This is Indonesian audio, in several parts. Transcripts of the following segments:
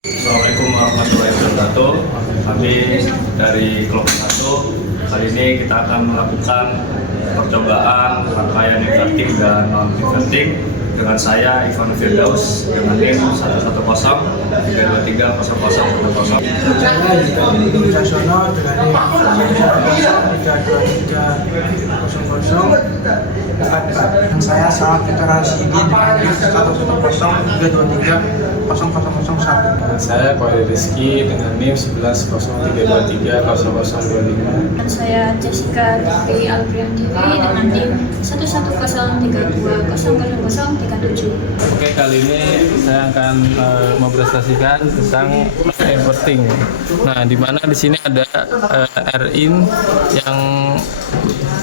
Assalamualaikum warahmatullahi wabarakatuh. Kami dari kelompok 1 kali ini kita akan melakukan percobaan rangkaian inverting dan non inverting dengan saya Ivan Firdaus dengan NIM 110 323 0010. Saya juga di Wicaksono dengan NIM 110 323 0044. Dan saya Salam Fitur Rasidi dengan NIM 110 323 0001. Saya Kori Rizky dengan NIM 110323 0025. Dan saya Jessica Devi Albriantiwi dengan NIM 11032000037. Oke, kali ini saya akan mempresentasikan tentang inverting. Nah, di mana di sini ada RIN yang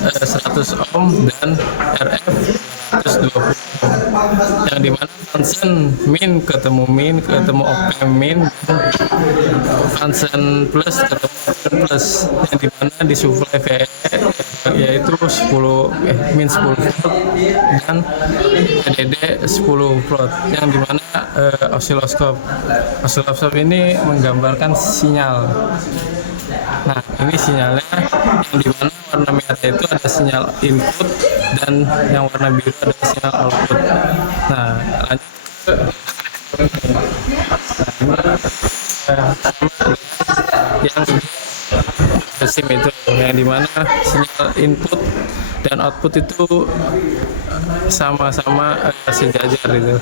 100 ohm dan RF 120 yang dimana function min ketemu op min, function plus ketemu plus, yang dimana di supply VE yaitu 10 volt dan PDD 10 volt, yang dimana osiloskop ini menggambarkan sinyal. Nah, ini sinyalnya, yang dimana warna merah itu ada sinyal input dan yang warna biru ada sinyal output. Nah, lanjut ke yang SIM itu, yang dimana sinyal input dan output itu sama-sama sejajar itu.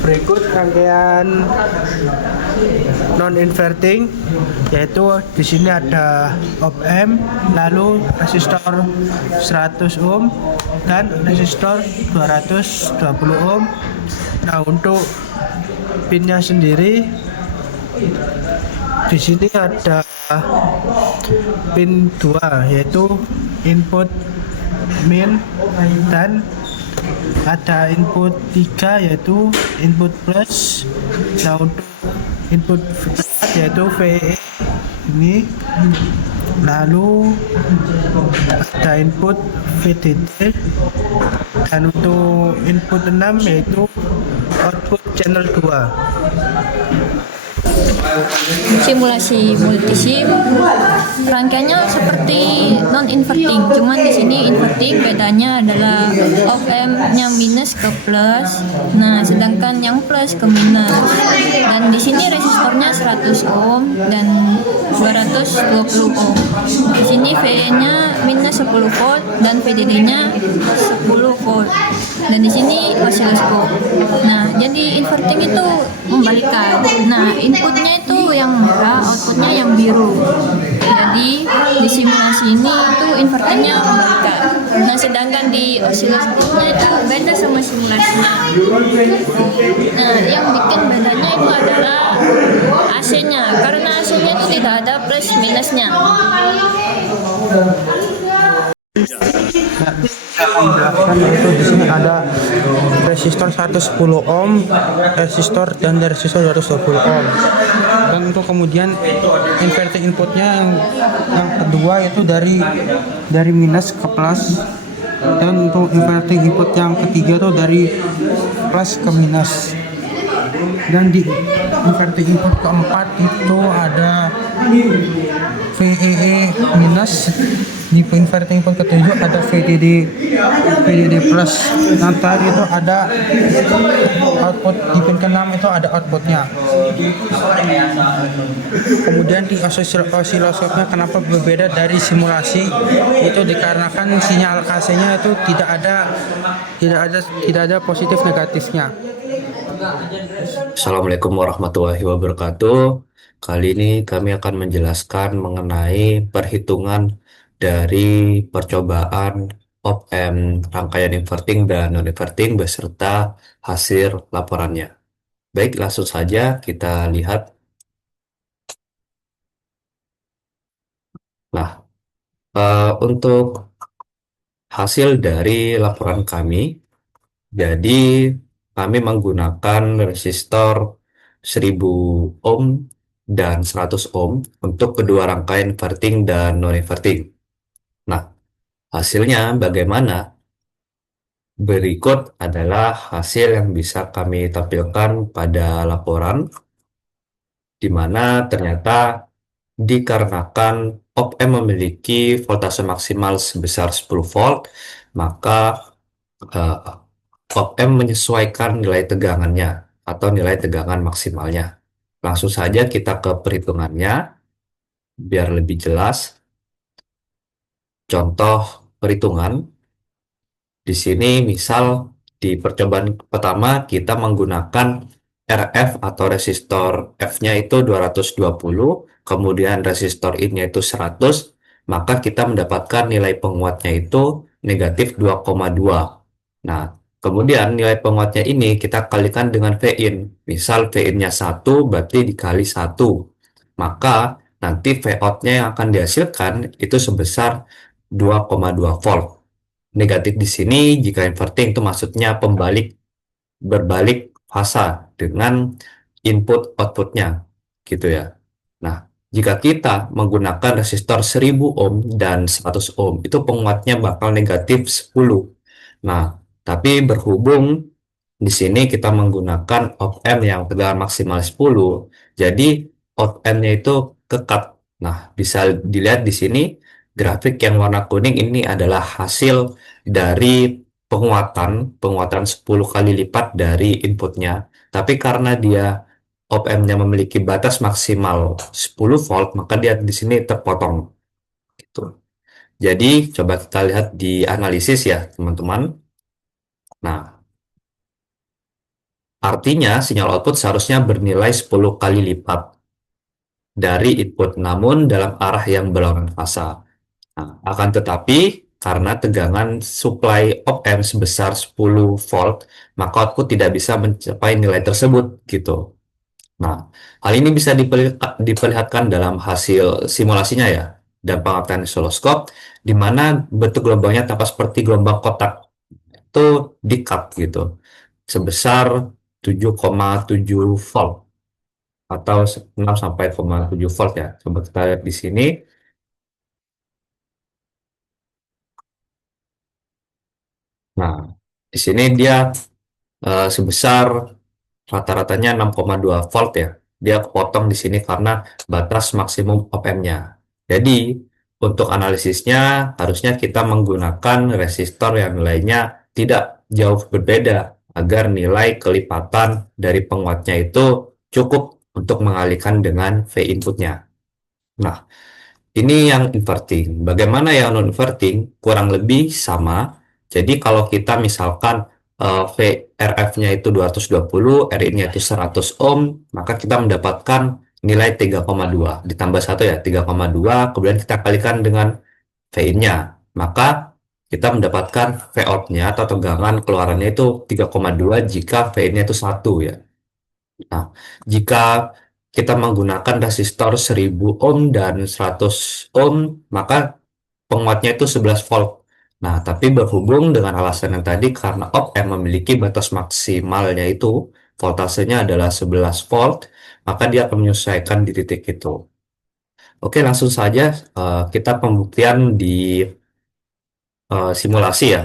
Berikut rangkaian non inverting, yaitu di sini ada op amp, lalu resistor 100 ohm dan resistor 220 ohm. Nah, untuk pinnya sendiri di sini ada pin 2 yaitu input min, dan ada input 3 yaitu input plus. Nah, untuk input yaitu VE ini, lalu ada input VDD, dan untuk input 6 yaitu output channel 2. Simulasi multisim rangkaiannya seperti non inverting, cuman di sini inverting, bedanya adalah op amp-nya minus ke plus, nah sedangkan yang plus ke minus. Dan di sini resistornya 100 ohm dan 220 ohm. Di sini VE-nya minus 10 volt dan VDD-nya 10 volt. Dan di sini osiloskop. Nah, jadi inverting itu membalikan. Nah, inputnya itu yang merah, outputnya yang biru. Jadi di simulasi ini itu inverternya membalikan. Nah, sedangkan di osiloskopnya itu beda sama simulasinya. Nah, yang bikin bedanya itu adalah AC-nya, karena AC-nya itu tidak ada plus minusnya. Akan menjelaskan, yaitu di sini ada resistor 110 ohm, resistor 220 ohm. Dan untuk kemudian inverting inputnya yang kedua yaitu dari minus ke plus, dan untuk inverting input yang ketiga itu dari plus ke minus. Dan di inverting input keempat itu ada VEE minus, di inverting input ketujuh ada VDD plus. Nanti itu ada output di pin ke-6 itu ada outputnya. Kemudian di osiloskopnya kenapa berbeda dari simulasi, itu dikarenakan sinyal AC-nya itu tidak ada positif negatifnya. Assalamualaikum warahmatullahi wabarakatuh. Kali ini kami akan menjelaskan mengenai perhitungan dari percobaan op-amp rangkaian inverting dan non-inverting beserta hasil laporannya. Baik, langsung saja kita lihat. Nah, untuk hasil dari laporan kami, jadi kami menggunakan resistor 1000 ohm dan 100 ohm untuk kedua rangkaian inverting dan non-inverting. Nah, hasilnya bagaimana? Berikut adalah hasil yang bisa kami tampilkan pada laporan, di mana ternyata dikarenakan op-amp memiliki voltase maksimal sebesar 10 volt, maka eh, op-amp menyesuaikan nilai tegangannya atau nilai tegangan maksimalnya. Langsung saja kita ke perhitungannya biar lebih jelas. Contoh perhitungan di sini misal di percobaan pertama kita menggunakan RF atau resistor F-nya itu 220, kemudian resistor I-nya itu 100, maka kita mendapatkan nilai penguatnya itu negatif 2,2. Nah, kemudian nilai penguatnya ini kita kalikan dengan Vin. Misal Vin-nya 1 berarti dikali 1. Maka nanti Vout-nya yang akan dihasilkan itu sebesar 2,2 volt. Negatif di sini jika inverting itu maksudnya berbalik fasa dengan input outputnya gitu ya. Nah, jika kita menggunakan resistor 1000 ohm dan 100 ohm itu penguatnya bakal negatif 10. Nah, tapi berhubung di sini kita menggunakan op-amp yang tegangan maksimal 10, jadi op-ampnya itu kekat. Nah, bisa dilihat di sini grafik yang warna kuning ini adalah hasil dari penguatan 10 kali lipat dari inputnya. Tapi karena dia op-ampnya memiliki batas maksimal 10 volt, maka dia di sini terpotong. Gitu. Jadi coba kita lihat di analisis ya teman-teman. Nah, artinya sinyal output seharusnya bernilai 10 kali lipat dari input, namun dalam arah yang berlawanan fasa. Nah, akan tetapi karena tegangan supply op-amp sebesar 10 volt, maka output tidak bisa mencapai nilai tersebut gitu. Nah, hal ini bisa diperlihatkan dalam hasil simulasinya ya, dan pengamatan oscilloscope, di mana bentuk gelombangnya tampak seperti gelombang kotak itu di-cut gitu, sebesar 7,7 volt atau 6 sampai 7 volt ya. Coba kita lihat di sini. Nah, di sini dia sebesar rata-ratanya 6,2 volt ya. Dia kepotong di sini karena batas maksimum op-ampnya. Jadi, untuk analisisnya harusnya kita menggunakan resistor yang nilainya tidak jauh berbeda agar nilai kelipatan dari penguatnya itu cukup untuk mengalihkan dengan V inputnya. Nah, ini yang inverting. Bagaimana yang non inverting? Kurang lebih sama. Jadi kalau kita misalkan VRF-nya itu 220, RI-nya itu 100 ohm, maka kita mendapatkan nilai 3,2 ditambah 1 ya, 3,2, kemudian kita kalikan dengan VIN-nya. Maka kita mendapatkan Vout-nya atau tegangan keluarannya itu 3,2 jika VIN-nya itu 1 ya. Nah, jika kita menggunakan resistor 1000 ohm dan 100 ohm, maka penguatnya itu 11 volt. Nah, tapi berhubung dengan alasan yang tadi, karena op-amp memiliki batas maksimalnya itu, voltasenya adalah 11 volt, maka dia akan menyesuaikan di titik itu. Oke, langsung saja kita pembuktian di simulasi ya.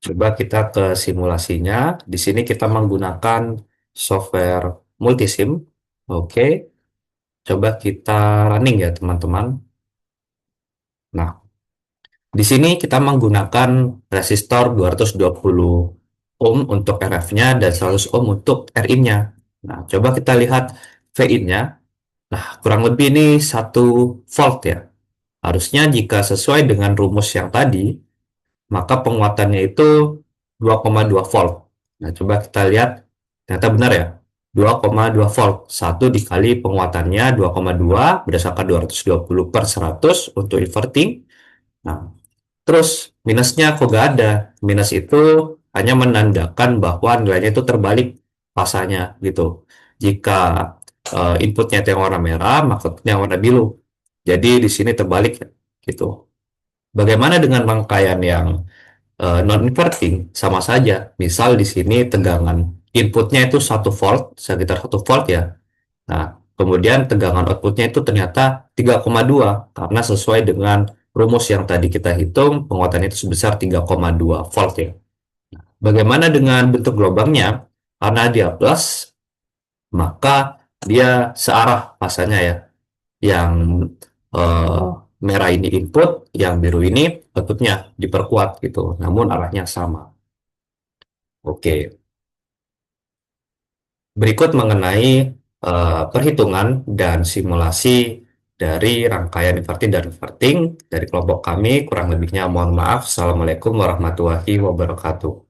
Coba kita ke simulasinya. Di sini kita menggunakan software multisim. Oke, coba kita running ya teman-teman. Nah, di sini kita menggunakan resistor 220 ohm untuk RF-nya dan 100 ohm untuk RIN-nya. Nah, coba kita lihat VIN-nya. Nah, kurang lebih ini 1 volt ya. Harusnya jika sesuai dengan rumus yang tadi, maka penguatannya itu 2,2 volt. Nah, coba kita lihat, ternyata benar ya, 2,2 volt. 1 dikali penguatannya 2,2 berdasarkan 220 per 100 untuk inverting. Nah, terus minusnya kok gak ada? Minus itu hanya menandakan bahwa nilainya itu terbalik pasanya gitu. Jika inputnya itu yang warna merah, maka outputnya yang warna biru. Jadi di sini terbalik gitu. Bagaimana dengan rangkaian yang non-inverting? Sama saja. Misal di sini tegangan inputnya itu 1 volt, sekitar 1 volt ya. Nah, kemudian tegangan outputnya itu ternyata 3,2 karena sesuai dengan rumus yang tadi kita hitung, penguatan itu sebesar 3,2 volt ya. Bagaimana dengan bentuk gelombangnya? Karena dia plus, maka dia searah masanya ya. Yang eh, merah ini input, yang biru ini outputnya diperkuat gitu. Namun arahnya sama. Oke. Berikut mengenai perhitungan dan simulasi dari rangkaian inverting dan reverting dari kelompok kami. Kurang lebihnya mohon maaf. Assalamualaikum warahmatullahi wabarakatuh.